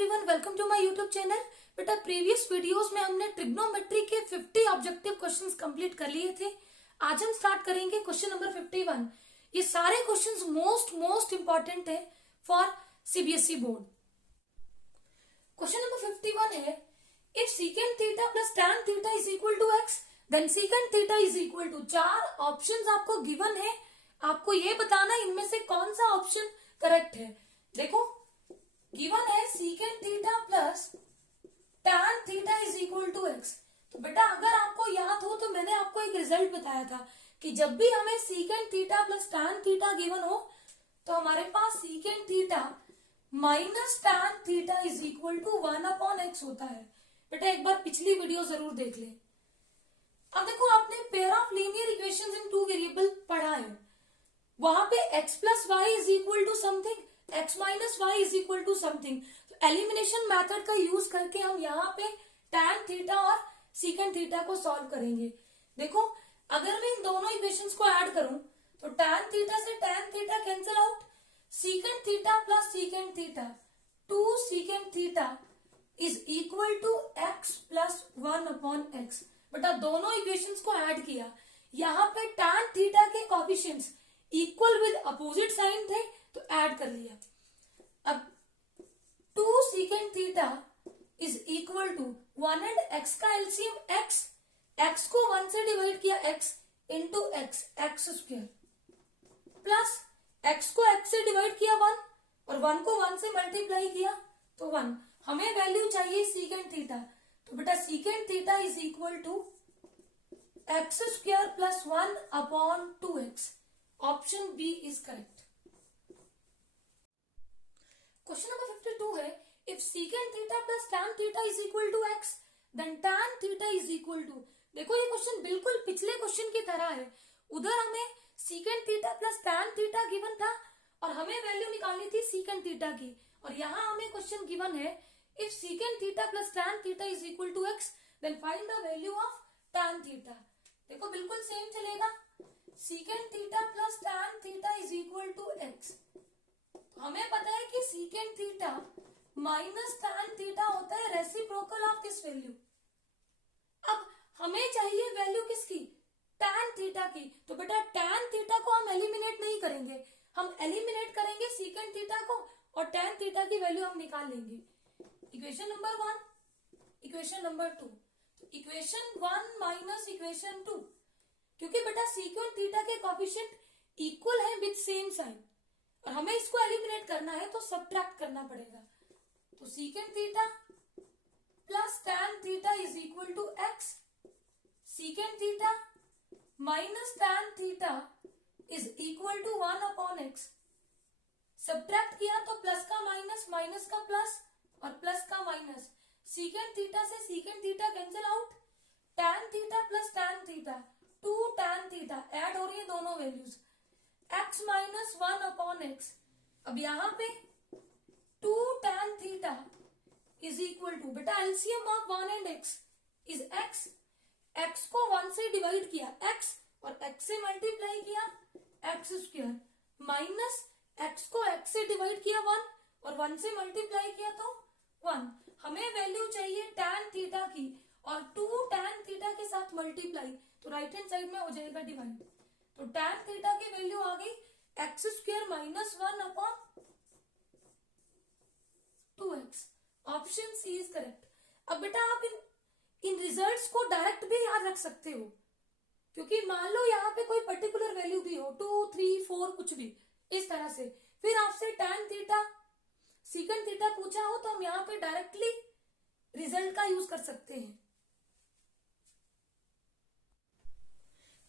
Everyone, welcome to my YouTube channel. बेटा previous videos में हमने ट्रिग्नोमेट्री के 50 ऑब्जेक्टिव क्वेश्चंस कंप्लीट कर लिए थे। आज हम स्टार्ट करेंगे क्वेश्चन नंबर 51। ये सारे क्वेश्चंस मोस्ट इंपॉर्टेंट है for CBSE board. Question number 51 है, if secant theta plus tan theta is equal to x then secant theta is equal to. चार ऑप्शंस आपको गिवन है, आपको ये बताना इनमें से कौन सा ऑप्शन करेक्ट है। देखो गिवन है secant theta plus tan theta is equal to x. तो बेटा अगर आपको याद हो तो मैंने आपको एक रिजल्ट बताया था कि जब भी हमें secant theta plus tan theta given हो तो हमारे पास secant theta minus tan theta is equal to 1/x होता है। बेटा एक बार पिछली वीडियो जरूर देख ले। अब देखो आपने pair of linear equations in two variable पढ़ा है, वहां पे x plus y is equal to something, x minus y is equal to something. तो एलिमिनेशन मेथड का यूज करके हम यहाँ पे tan थीटा और सीकेंट थीटा को सॉल्व करेंगे। देखो अगर मैं इन दोनों इक्वेशंस को ऐड करूं तो tan थीटा से tan theta cancel out, secant theta plus secant theta 2 secant theta is equal to x plus 1/x। बेटा दोनों इक्वेशंस को ऐड किया, यहाँ पे tan थीटा के coefficients equal with opposite sign थे तो ऐड कर लिया। अब 2 secant theta is equal to 1 and x का एलसीएम x को 1 से डिवाइड किया x into x square plus x को x से डिवाइड किया 1 और 1 को 1 से मल्टीप्लाई किया तो 1। हमें वैल्यू चाहिए सीकेंट थीटा, तो बेटा secant theta is equal to x square plus 1/2x। Option B is correct. Question number 52 है, if secant theta plus tan theta is equal to x then tan theta is equal to. देखो ये question बिल्कुल पिछले question की तरह है। उधर हमें secant theta plus tan theta given था और हमें वैल्यू निकालनी थी सीकेंट थीटा की, और यहाँ हमें क्वेश्चन गिवन है if secant theta plus tan theta is equal to x then find the value of tan theta. देखो बिल्कुल सेम चलेगा, secant theta plus tan theta is equal to x. हमें पता है कि secant theta minus tan theta होता है reciprocal of this value. अब हमें चाहिए वैल्यू किसकी, टैन थीटा की। तो बेटा टैन थीटा को हम एलिमिनेट नहीं करेंगे, हम एलिमिनेट करेंगे सीकेंट थीटा को और टैन थीटा की वैल्यू हम निकाल लेंगे। Equation number 1, equation number 2। Equation 1 minus equation 2, क्योंकि बेटा सीकेंट थीटा के कोएफिशिएंट इक्वल है विद सेम साइन और हमें इसको एलिमिनेट करना है तो सब्ट्रैक्ट करना पड़ेगा। तो secant theta plus tan theta is equal to x, secant theta minus tan theta is equal to 1/x। Subtract किया तो प्लस का माइनस, माइनस का प्लस और प्लस का माइनस। सीकेंट थीटा से secant theta cancel out, tan theta plus tan theta 2 tan theta add हो रही है दोनों वैल्यूज, x माइनस 1/x। अब यहाँ पे 2 tan theta is equal to, बेटा LCM of 1 and x is x को 1 से डिवाइड किया x और x से मल्टीप्लाई किया x स्क्वायर माइनस x को x से डिवाइड किया 1 और 1 से मल्टीप्लाई किया तो 1। हमें वैल्यू चाहिए टैन थीटा की और 2 टैन थीटा के साथ मल्टीप्लाई तो राइट हैंड साइड में हो जाएगा डिवाइड। तो टैन थीटा की वैल्यू आ गई x square minus 1/2x। Option C is correct. अब बेटा आप इन रिजल्ट्स को डायरेक्ट भी याद रख सकते हो, क्योंकि मान लो यहाँ पे कोई पर्टिकुलर वैल्यू भी हो 2, 3, 4 कुछ भी इस तरह से, फिर आपसे टैन थीटा सीकेंट थीटा पूछा हो तो हम यहाँ पे डायरेक्टली रिजल्ट का यूज कर सकते हैं।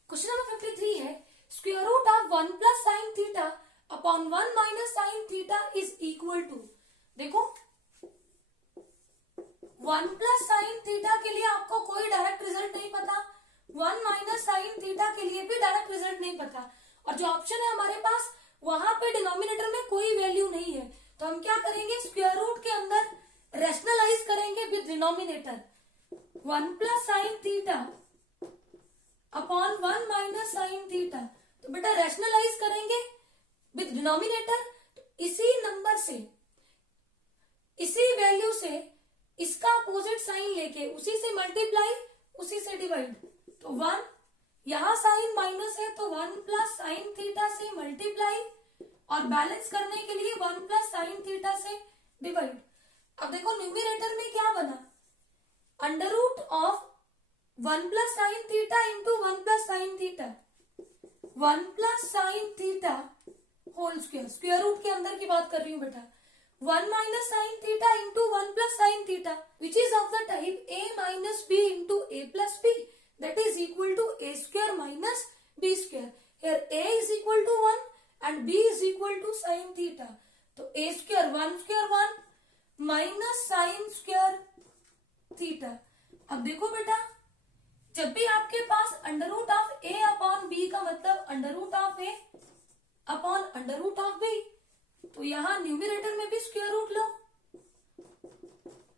क्वेश्चन नंबर 53 है, square root of 1 plus sine theta upon 1 minus sine theta is equal to. देखो 1 प्लस साइन थीटा के लिए आपको कोई डायरेक्ट रिजल्ट नहीं पता, 1 माइनस साइन थीटा के लिए भी डायरेक्ट रिजल्ट नहीं पता, और जो ऑप्शन है हमारे पास वहां पे डिनोमिनेटर में कोई वैल्यू नहीं है, तो हम क्या करेंगे स्क्वायर रूट के अंदर रैशनलाइज करेंगे with denominator. 1 plus sine theta upon 1 minus sine theta, तो बेटा रैशनलाइज करेंगे विद डिनोमिनेटर। इसी नंबर से इसी वैल्यू से इसका अपोजिट साइन लेके उसी से मल्टीप्लाई उसी से डिवाइड, तो 1, यहां साइन माइनस है तो 1 प्लस साइन थीटा से मल्टीप्लाई और बैलेंस करने के लिए 1 प्लस साइन थीटा से डिवाइड। अब देखो न्यूमरेटर में क्या बना, under root of 1 plus sine theta into 1 plus sine theta, 1 plus sine theta whole square, square root के अंदर की बात कर रही हूं बेटा, 1 minus sine theta into 1 plus sine theta which is of the type a minus b into a plus b, that is equal to a square minus b square. Here a is equal to 1 and b is equal to sin theta. तो a square 1 minus sin square theta. अब देखो बेटा, जब भी आपके पास under root of a upon b का मतलब under root of a upon under root of b, तो यहां न्यूमरेटर में भी स्क्वायर रूट लो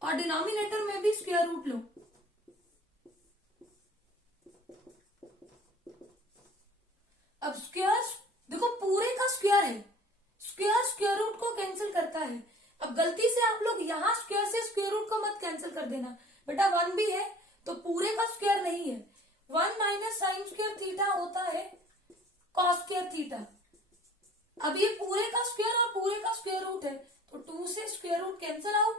और डिनोमिनेटर में भी स्क्वायर रूट लो। अब स्क्वायर देखो पूरे का स्क्वायर है, स्क्वायर स्क्वायर रूट को कैंसिल करता है। अब गलती से आप लोग यहाँ स्क्वायर से स्क्वायर रूट को मत कैंसिल कर देना बेटा, 1 भी है तो पूरे का स्क्वायर नहीं है। 1 माइनस साइन स्क्वायर थीटा होता है कॉस स्क्वायर थीटा। अब ये पूरे का स्क्वायर और पूरे का स्क्वायर रूट है तो 2 से square root cancel out,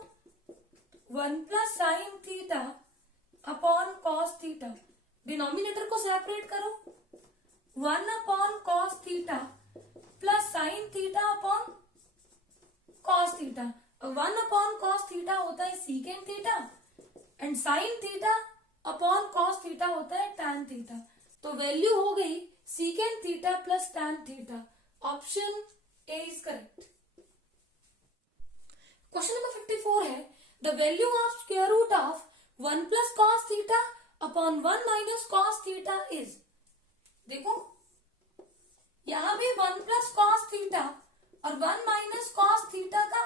1 plus sine theta upon cos theta. Denominator को सेपरेट करो, 1 upon cos theta plus sine theta upon cos theta. 1 upon cos theta होता है secant theta and sine theta upon cos theta होता है tan theta. तो value हो गई secant theta plus tan theta. Option A is correct. Question number 54 है the value of square root of 1 plus cos theta upon 1 minus cos theta is. देखो यहां भी 1 plus cos theta और 1 minus cos theta का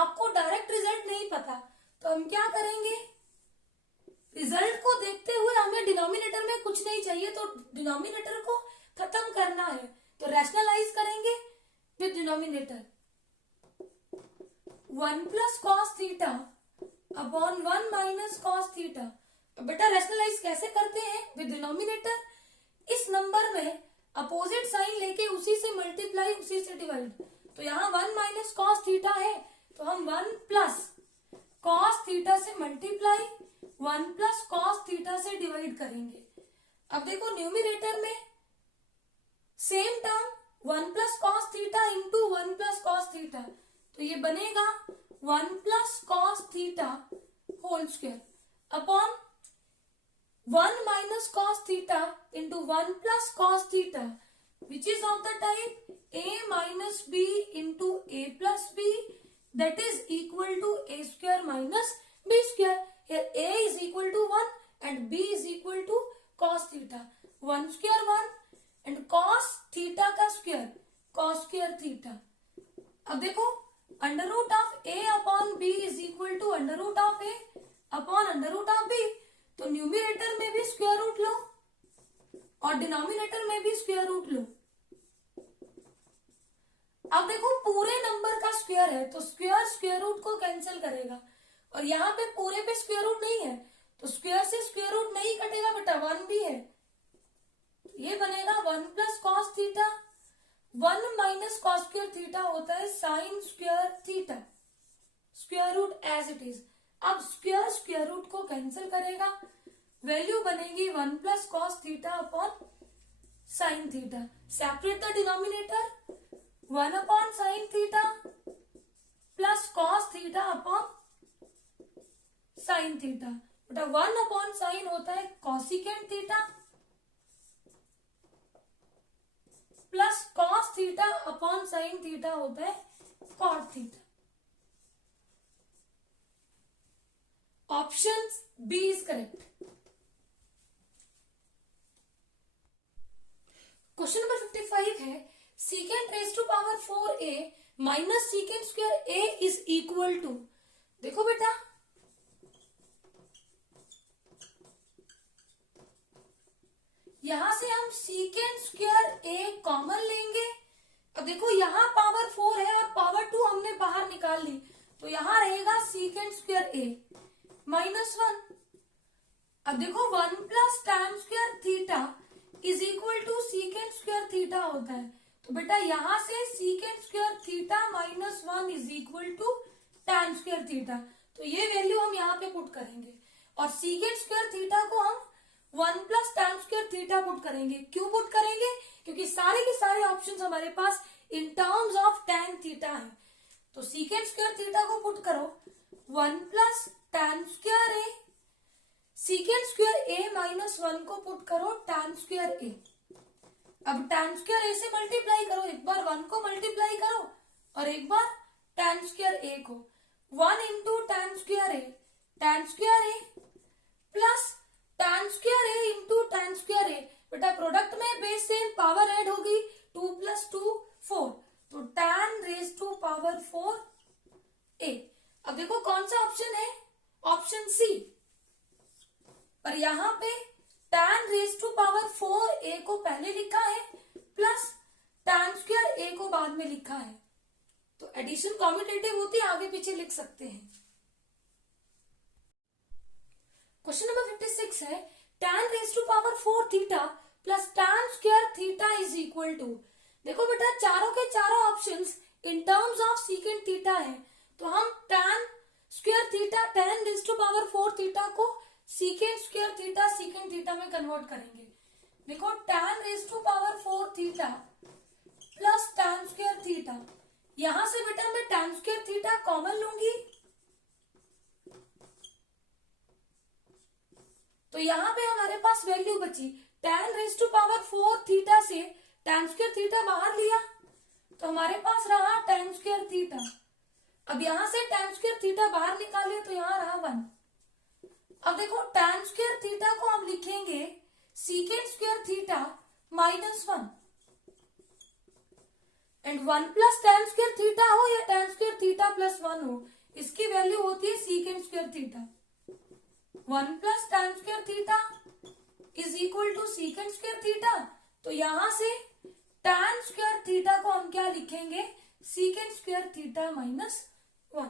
आपको direct result नहीं पता, तो हम क्या करेंगे, रिजल्ट को देखते हुए हमें डिनोमिनेटर में कुछ नहीं चाहिए तो डिनोमिनेटर को खत्म करना है, तो रैशनलाइज करेंगे with denominator. 1 plus cos theta upon 1 minus cos theta. बेटा रैशनलाइज कैसे करते हैं, विद डिनोमिनेटर। इस नंबर में अपोजिट साइन लेके उसी से मल्टीप्लाई उसी से डिवाइड, तो यहाँ 1 माइनस कॉस थीटा है तो हम 1 प्लस कॉस थीटा से मल्टीप्लाई 1 प्लस कॉस थीटा से डिवाइड करेंगे। अब देखो न्यूमरेटर में same term 1 plus cos theta into 1 plus cos theta, तो ये बनेगा 1 plus cos theta whole square upon 1 minus cos theta into 1 plus cos theta which is of the type a minus b into a plus b, that is equal to a square minus b square. Here a is equal to 1 and b is equal to cos theta. 1 square 1 and cos theta का square cos square theta. अब देखो under root of a upon b is equal to under root of a upon under root of b, तो numerator में भी square root लो और denominator में भी square root लो। अब देखो पूरे नंबर का स्क्वायर है तो स्क्वायर स्क्वायर रूट को कैंसिल करेगा और यहाँ पे पूरे पे स्क्वायर रूट नहीं है तो स्क्वायर से स्क्वायर रूट नहीं कटेगा बेटा, 1 भी है, ये बनेगा 1 plus cos theta, 1 minus cos square theta होता है sine square theta, square root as it is. अब स्क्वायर स्क्वायर रूट को कैंसिल करेगा, वैल्यू बनेगी 1 plus cos theta upon sine theta. Separate the denominator, 1 upon sine theta plus cos theta upon sine theta, बेटा 1 upon sine होता है cosecant theta plus cos theta upon sine theta होता है cot theta. Option B is correct. Question number 55 है secant raise to power 4a minus secant square a is equal to. देखो बेटा यहां से हम सीकेंट स्क्वायर a कॉमन लेंगे। अब देखो यहाँ पावर 4 है और पावर 2 हमने बाहर निकाल ली, तो यहाँ रहेगा सीकेंट स्क्वायर ए माइनस 1। अब देखो 1 plus tan square theta is equal to secant square theta होता है। तो बेटा यहां से secant square theta minus 1 is equal to tan square theta, तो ये वैल्यू हम यहाँ पे पुट करेंगे और सीकेंड स्क्वायर थीटा को हम 1 plus tan square theta put करेंगे। क्यों पुट करेंगे? क्योंकि सारे के सारे ऑप्शंस हमारे पास in terms of tan theta है। तो सीकेंड स्क्वायर थीटा को पुट करो 1 plus tan square A, secant square A minus 1 को पुट करो tan स्क्वायर ए। अब tan स्क्वायर ए से मल्टीप्लाई करो, एक बार 1 को मल्टीप्लाई करो और एक बार tan स्क्वायर ए को। 1 इंटू tan स्क्वायर ए प्लस tan स्क्वायर ए इंटू tan स्क्वायर ए। बेटा प्रोडक्ट में बेस से पावर ऐड होगी, 2 प्लस 2 4, तो tan raise to power 4 a. अब देखो कौन सा ऑप्शन है? Option C. पर यहाँ पे tan raise to power 4 a को पहले लिखा है प्लस tan स्क्वायर ए को बाद में लिखा है, तो एडिशन कॉम्यूटेटिव होती है, आगे पीछे लिख सकते हैं। क्वेश्चन नंबर 56 है tan raise to power 4 theta plus tan square theta is equal to. देखो बेटा चारों के चारों options in terms of secant theta है, तो हम tan square theta tan raise to power 4 theta को secant square theta secant theta में कन्वर्ट करेंगे। देखो tan raise to power 4 theta plus tan square theta, यहां से बेटा मैं tan स्क्वायर थीटा कॉमन लूंगी, तो यहां पे हमारे पास वैल्यू बची tan raise to power 4 theta से tan स्क्वायर थीटा बाहर लिया, तो हमारे पास रहा tan स्क्वायर थीटा। अब यहां से tan स्क्वायर थीटा बाहर निकाले तो यहां रहा 1। अब देखो tan स्क्वायर थीटा को हम लिखेंगे सीकेंड square theta minus 1, and 1 plus tan square theta हो या tan स्क्वायर थीटा प्लस 1 हो, इसकी वैल्यू होती है secant square theta. 1 plus tan square theta is equal to secant square theta, तो यहां से tan स्क्वायर थीटा को हम क्या लिखेंगे? सीकेंड स्क्वायर थीटा माइनस 1।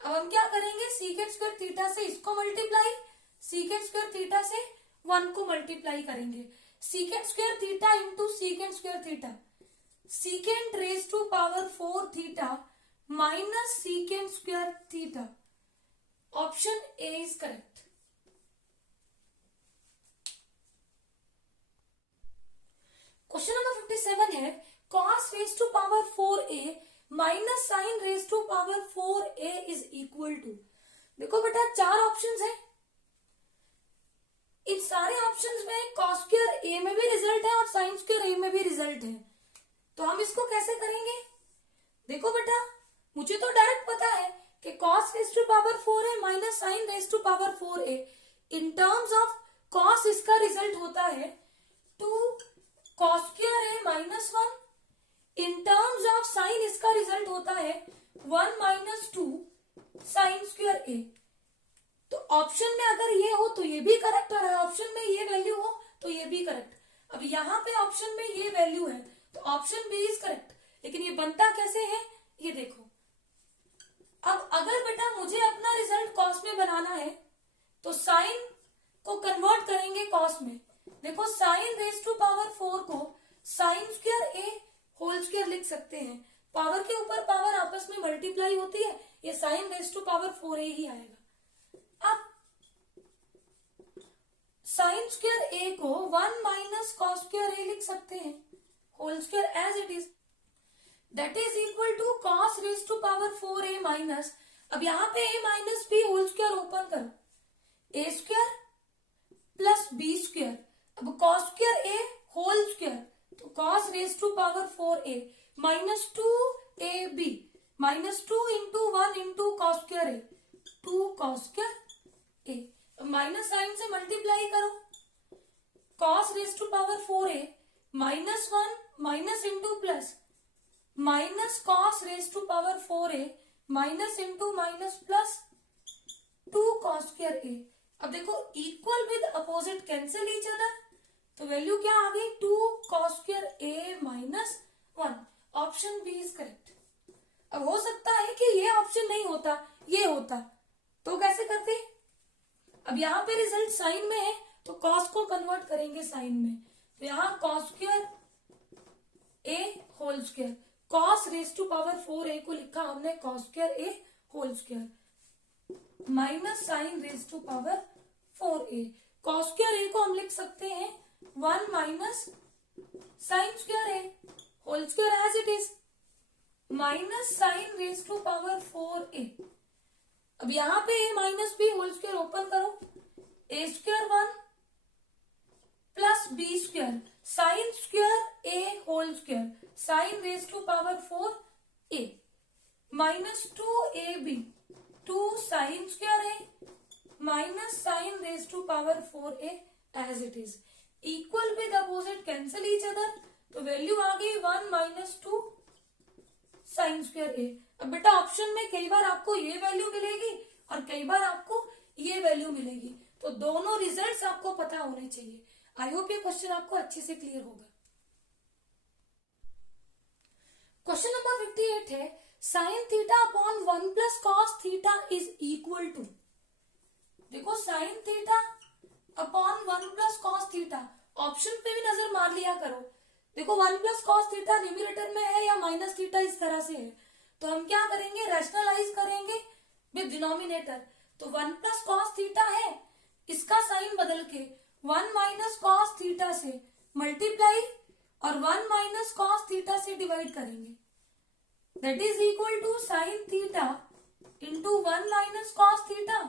अब हम क्या करेंगे? सीकेंड स्क्वायर थीटा से इसको मल्टीप्लाई, सीकेंड स्क्वायर थीटा से 1 को मल्टीप्लाई करेंगे। Secant square theta into secant square theta, secant raise to power 4 theta minus secant square theta. Option A is correct. Question number 57 है cos raise to power 4a minus sine raise to power 4a is equal to. देखो बेटा चार options हैं, इन सारे options में cos square a में भी result है और साइन स्क्वायर a में भी रिजल्ट है, तो हम इसको कैसे करेंगे? देखो बेटा मुझे तो डायरेक्ट पता है कि cos raise to power 4a minus sine raise to power 4a, in terms of cos इसका रिजल्ट होता है 2 cos square a minus 1, in terms of sine इसका रिजल्ट होता है 1 माइनस 2 साइन स्क्वायर a। तो ऑप्शन में अगर ये हो तो ये भी करेक्ट, और ऑप्शन में ये वैल्यू हो तो ये भी करेक्ट। अब यहाँ पे ऑप्शन में ये वैल्यू है तो ऑप्शन बी इज करेक्ट, लेकिन ये बनता कैसे है ये देखो। अब अगर बेटा मुझे अपना रिजल्ट कॉस में बनाना है तो साइन को कन्वर्ट करेंगे कॉस में। देखो साइन रेज टू पावर 4 को साइन स्क्वायर ए होल स्क्वायर लिख सकते हैं, पावर के ऊपर पावर आपस में मल्टीप्लाई होती है, ये sine raise to power 4a ही आएगा। अब साइन स्क्वायर ए को 1 माइनस कॉस स्क्वायर ए लिख सकते हैं whole square as it is, that is equal to cos raise to power 4a minus, अब यहाँ पे a minus B whole square open करो, ए स्क्वायर प्लस बी स्क्वायर, अब cos square ए whole square, तो cos raise to power 4a minus 2ab minus 2 into 1 into cos square a, 2 cos square A, minus sine से multiply करो, cos raise to power 4a minus 1 minus into plus minus cos raise to power 4a minus into minus plus 2 cos square A. अब देखो equal with opposite cancel each other, तो value क्या आ गई 2 cos square A minus 1। Option B is correct. अब हो सकता है कि ये ऑप्शन नहीं होता, ये होता, तो कैसे करते? अब यहाँ पे रिजल्ट साइन में है तो कॉस को कन्वर्ट करेंगे साइन में, तो यहाँ cos square A whole square, cos raise to power 4a को लिखा हमने cos square A whole square minus sine raise to power 4a। Cos square A को हम लिख सकते हैं 1 minus sine square A whole square as it is minus sine raise to power 4a। अब यहाँ पे a minus B whole square open करो, ए square 1 plus B square sine square A whole square sine raise to power 4a minus 2ab 2 sine square A minus sine raise to power 4a as it is equal with opposite cancel each other, तो value आ गई 1 minus 2 sine square A. अब बेटा option में कई बार आपको ये value मिलेगी और कई बार आपको ये वैल्यू मिलेगी, तो दोनों रिजल्ट्स आपको पता होने चाहिए। आई होप ये क्वेश्चन आपको अच्छे से क्लियर होगा। क्वेश्चन नंबर 58 है sine theta upon 1 plus cos theta is equal to. देखो sine theta upon 1 plus cos theta, option पे भी नजर मार लिया करो। देखो 1 प्लस कॉस थीटा न्यूमरेटर में है या माइनस थीटा इस तरह से है, तो हम क्या करेंगे, रैशनलाइज करेंगे विद डिनोमिनेटर। तो 1 प्लस कॉस थीटा है, इसका साइन बदल के 1 माइनस कॉस थीटा से मल्टीप्लाई और 1 माइनस कॉस थीटा से डिवाइड करेंगे, that is equal to sine theta into 1 minus cos theta.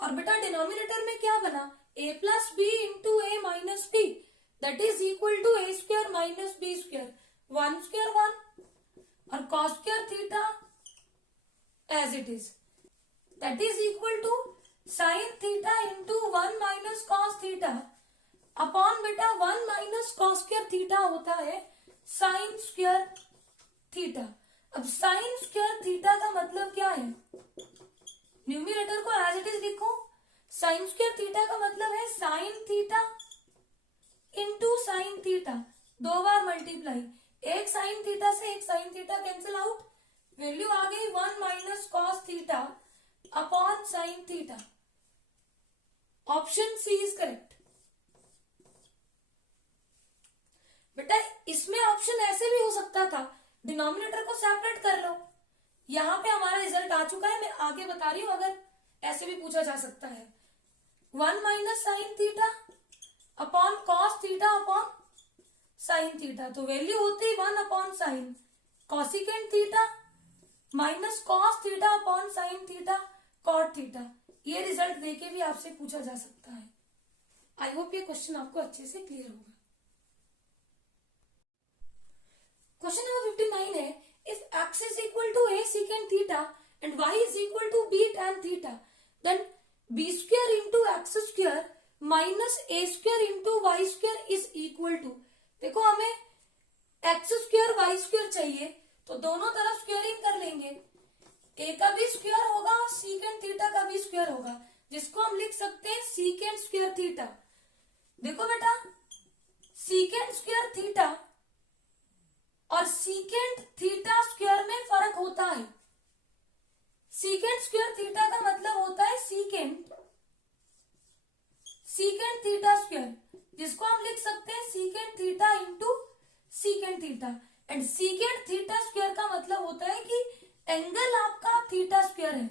और बेटा डिनोमिनेटर में क्या बना, a plus b into a minus b, that is equal to a square minus b square 1 square 1 और cos square theta as it is, that is equal to sine theta into 1 minus cos theta upon बेटा 1 minus cos square theta होता है sine square theta. अब sine square theta का मतलब क्या है, numerator को एज इट इज लिखो, साइन स्क्वायर थीटा का मतलब है sine theta into sine theta, 2 बार मल्टीप्लाई, एक साइन थीटा से एक sine theta cancel out, value आ गई 1 minus cos theta upon sine theta. Option C is correct. बेटा इसमें ऑप्शन ऐसे भी हो सकता था, डिनोमिनेटर को सेपरेट कर लो, यहां पे हमारा रिजल्ट आ चुका है, मैं आगे बता रही हूं, अगर ऐसे भी पूछा जा सकता है 1 minus sine theta upon cos theta upon sine theta, तो वैल्यू होती 1 upon sine cosecant theta minus cos theta upon sine theta cot theta. ये रिजल्ट देके भी आपसे पूछा जा सकता है। आई होप ये क्वेश्चन आपको अच्छे से क्लियर होगा। क्वेश्चन नंबर 59 है if x is equal to a secant theta and y is equal to b tan theta, then b square into x square minus a square into y square is equal to। देखो हमें x square y square चाहिए, तो दोनों तरफ squaring कर लेंगे, a का भी स्क्वायर होगा और सीकेंट थीटा का भी स्क्वायर होगा, जिसको हम लिख सकते हैं सीकेंट स्क्वायर थीटा। देखो बेटा सीकेंट स्क्वायर थीटा और सीकेंट थीटा स्क्वायर में फर्क होता है। सीकेंट स्क्वायर थीटा का मतलब होता है सीकेंट थीटा स्क्वायर, जिसको हम लिख सकते हैं secant theta into secant theta, and secant theta square का मतलब होता है कि एंगल आपका थीटा स्क्वायर है।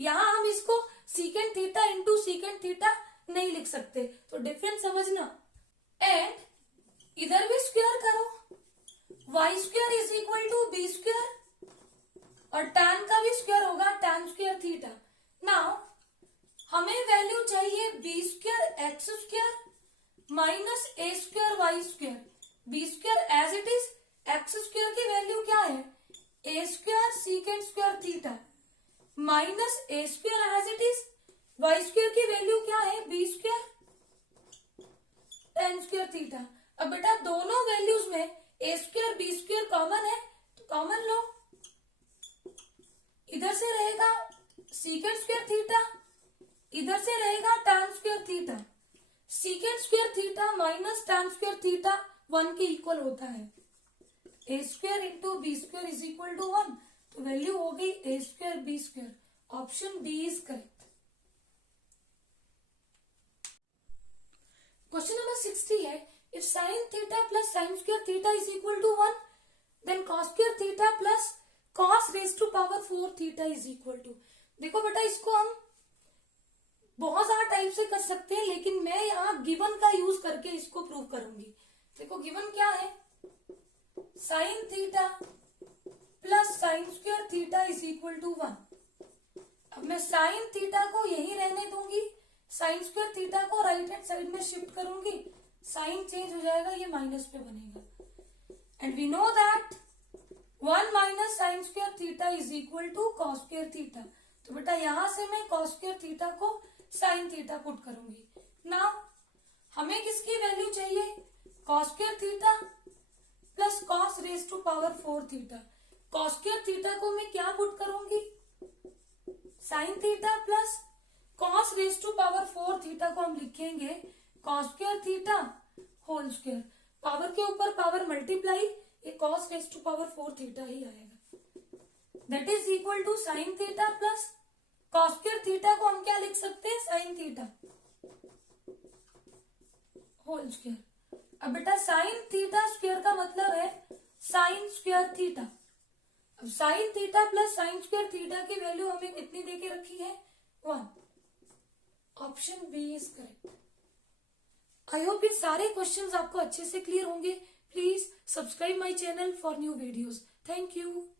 यहां हम इसको secant theta into secant theta नहीं लिख सकते, तो डिफरेंस समझना। एंड इधर भी स्क्वायर करो, y square is equal to B square और tan का भी स्क्वायर होगा tan स्क्वायर थीटा। नाउ हमें वैल्यू चाहिए B square X square minus A square Y square, B square as it is, X square की value क्या है A square secant square theta minus A square as it is, Y square की value क्या है B square tan square theta. अब बेटा दोनों values में ए स्क्वायर बी स्क्वायर कॉमन है, तो कॉमन लो, इधर से रहेगा सीकेंट स्क्वायर थीटा, इधर से रहेगा tan square theta. Secant square theta minus tan square theta 1 के इक्वल होता है, A square into B square is equal to 1, तो वैल्यू हो गई A square B square option B is correct. Question number 60 है, if sine theta plus sine square theta is equal to 1, then cos square theta plus cos raise to power 4 theta is equal to. देखो बेटा, इसको हम बहुत सारा type से कर सकते हैं, लेकिन मैं यहाँ गिवन का यूज करके इसको प्रूव करूंगी. देखो गिवन क्या है, sine theta plus sine square theta is equal to 1. अब मैं साइन थीटा को यही रहने दूंगी, साइन स्क्वायर थीटा को राइट हैंड साइड में शिफ्ट करूंगी, साइन चेंज हो जाएगा, ये माइनस पे बनेगा. And we know that 1 minus sine square theta is equal to cos square theta. तो बेटा यहां से मैं कॉस स्क्वायर थीटा को साइन थीटा पुट करूंगी. नाउ हमें किसकी वैल्यू चाहिए, cos square theta plus cos raise to power 4 theta. Cos square theta को मैं क्या पुट करूंगी, sine theta plus cos raise to power 4 theta को हम लिखेंगे cos square theta whole square. Power के ऊपर पावर मल्टीप्लाई, ये cos raise to power 4 theta ही आएगा. That is equal to sine theta plus cos square theta को हम क्या लिख सकते हैं, साइन थीटा होल स्क्वायर. अब बेटा साइन थीटा स्क्वायर का मतलब है साइन स्क्वायर थीटा. अब sine theta plus sine square theta की वैल्यू हमें कितनी देके रखी है, 1. Option B is correct. I hope ये सारे क्वेश्चंस आपको अच्छे से क्लियर होंगे. Please subscribe my channel for new videos. Thank you.